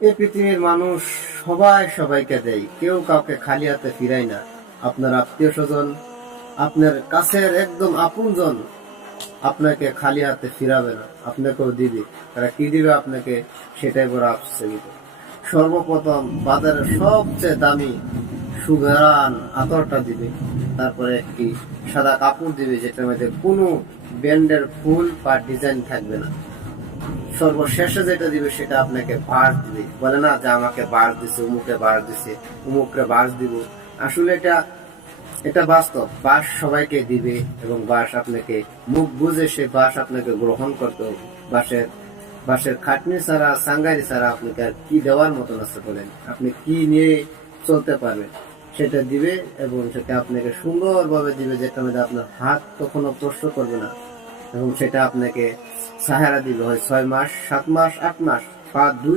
এই পৃথিবীর মানুষ সবাই সবাইকে দেয়, কেউ কাউকে খালি হাতে ফিরায় না। আপনার আত্মীয় স্বজন, আপনার কাছের একদম আপনজন আপনাকে খালি হাতে ফিরাবে না, আপনাকেও দিবে। তারা কি দিবে আপনাকে, সেটাই বড় আশ্চর্য। সর্বপ্রথম বাজারের সবচেয়ে দামি সুঘ্রাণ আতরটা দিবে, তারপরে একটি সাদা কাপড় দিবে যেটার মধ্যে কোনো ব্র্যান্ডের ফুল বা ডিজাইন থাকবে না। সর্বশেষে যেটা দিবে সেটা আপনাকে বাস দিবে। বলে না যে আমাকে বাস দিছে, উমুকে বাস দিছে, উমুককে বাস দিব। আসলে এটা এটা বাস্তব। বাস সবাইকে দিবে এবং বাস আপনাকে মুখ বুঝে সে বাস আপনাকে গ্রহণ করতে হবে। বাসের বাসের খাটনি ছাড়া, সাঙ্গারি ছাড়া আপনাকে আর কি দেওয়ার মতন আছে বলেন? আপনি কি নিয়ে চলতে পারবেন সেটা দিবে, এবং সেটা আপনাকে সুন্দরভাবে দিবে, যেটা মধ্যে আপনার হাত কখনো প্রশ্ন করবে না। এবং সেটা আপনাকে সাহারা দিবে, হয় 6 মাস, 7 মাস, 8 মাস, বা 2